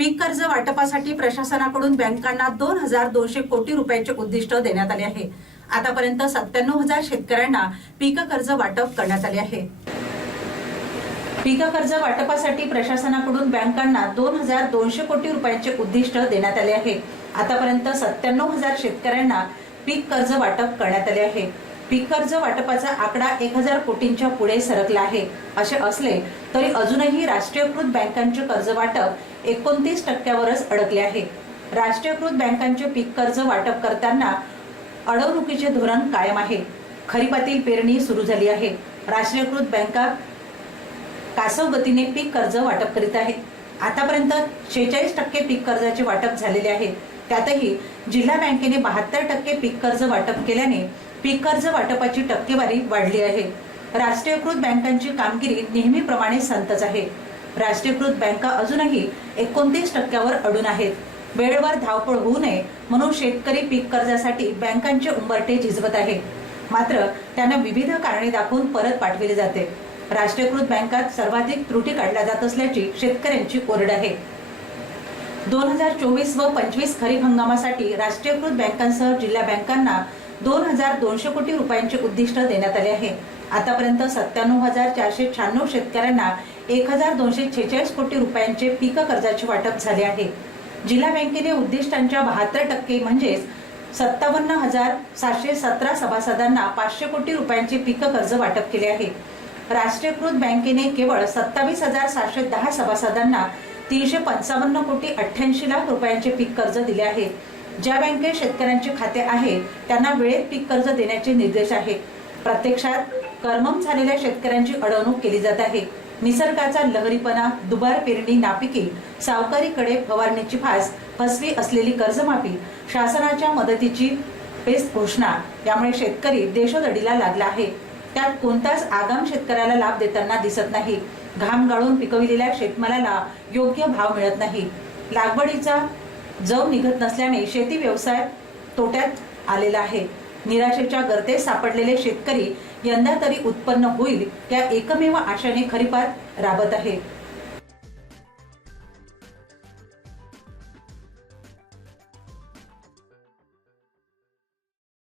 पीक कर्ज वाटपासाठी प्रशासनाकडून बँकांना दोन हजार दोनशे कोटी रुपयांचे उद्दिष्ट देण्यात आले आहे. आतापर्यंत सत्त्याण्णव हजार शेतकऱ्यांना पीक कर्ज वाटप करण्यात आले आहे. पीक कर्ज वाटपासाठी प्रशासनाकडून बँकांना दोन हजार दोनशे कोटी रुपयांचे उद्दिष्ट देण्यात आले आहे. आतापर्यंत सत्त्याण्णव हजार शेतकऱ्यांना पीक कर्ज वाटप करण्यात आले आहे. पीक कर्ज वाटपाचा आकडा एक हजार कोटींच्या पुढे सरकला आहे. असे असले तरी अजूनही राष्ट्रीयकृत बँकांचे कर्ज वाटप एकोणतीस टक्क्यावरच अडकले आहे. राष्ट्रीयकृत बँकांचे पीक कर्ज वाटप करताना अडवणुकीचे धोरण कायम आहे. खरीपातील पेरणी सुरू झाली आहे. राष्ट्रीयकृत बँका कासव गतीने पीक कर्ज वाटप करीत आहे आतापर्यंत शेहेचाळीस टक्के पीक कर्जाचे वाटप झालेले आहे. त्यातही जिल्हा बँकेने बहात्तर टक्के पीक कर्ज वाटप केल्याने पीक कर्ज वाटपाची टक्केवारी वाढली आहे. राष्ट्रीयकृत बँकांची कामगिरी नेहमीप्रमाणे संतच आहे. राष्ट्रीयकृत बँका अजूनही एकोणतीस टक्क्यावर अडून आहेत. वेळेवर धावपळ होऊ नये म्हणून शेतकरी पीक कर्जासाठी बँकांचे उंबरटे झिजवत आहे. मात्र त्यांना विविध कारणे दाखवून परत पाठविले जाते. राष्ट्रीयकृत बँकात सर्वाधिक त्रुटी काढल्या जात असल्याची शेतकऱ्यांची कोरड आहे. दोन हजार चोवीस व पंचवीस खरीप हंगामासाठी राष्ट्रीयकृत बँकांसह जिल्हा बँकांना दोन हजार दोनशे कोटी रुपयांचे उद्दिष्ट देण्यात आले आहे. आतापर्यंत सत्त्याण्णव हजार चारशे शहाण्णव शेतकऱ्यांना एक हजार दोनशे छेचाळीस कोटी रुपयांचे पीक कर्जाचे वाटप झाले आहे. जिल्हा बँकेने उद्दिष्टांच्या बहात्तर टक्के म्हणजेच सत्तावन्न हजार सातशे सतरा सभासदांना पाचशे कोटी रुपयांचे पीक कर्ज वाटप केले आहे. राष्ट्रीयकृत बँकेने केवळ सत्तावीस हजार सातशे दहा सभासदांना तीनशे पंचावन्न कोटी अठ्ठ्याऐंशी लाख रुपयांचे पीक कर्ज दिले आहे. ज्या बँकेत शेतकऱ्यांचे खाते आहे त्यांना वेळेत पीक कर्ज देण्याचे निर्देश आहे. प्रत्यक्षात कर्मम झालेल्या शेतकऱ्यांची अडवणूक केली जात आहे. निसर्गाचा लहरीपणा दुबार पेरणी नापिकी सावकारीकडे फवारणीची फास फसवी असलेली कर्जमाफी शासनाच्या मदतीची पेस्ट घोषणा यामुळे शेतकरी देशोदडीला लागला आहे. त्यात कोणताच आगाम शेतकऱ्याला लाभ देताना दिसत नाही. घाम गाळून पिकविलेल्या शेतमालाला योग्य भाव मिळत नाही. लागवडीचा जव निघत नसल्याने शेती व्यवसाय तोट्यात आलेला आहे. निराशेच्या गर्तेत सापडलेले शेतकरी यंदा तरी उत्पन्न होईल या एकमेव आशेने खरीपात राबत आहे.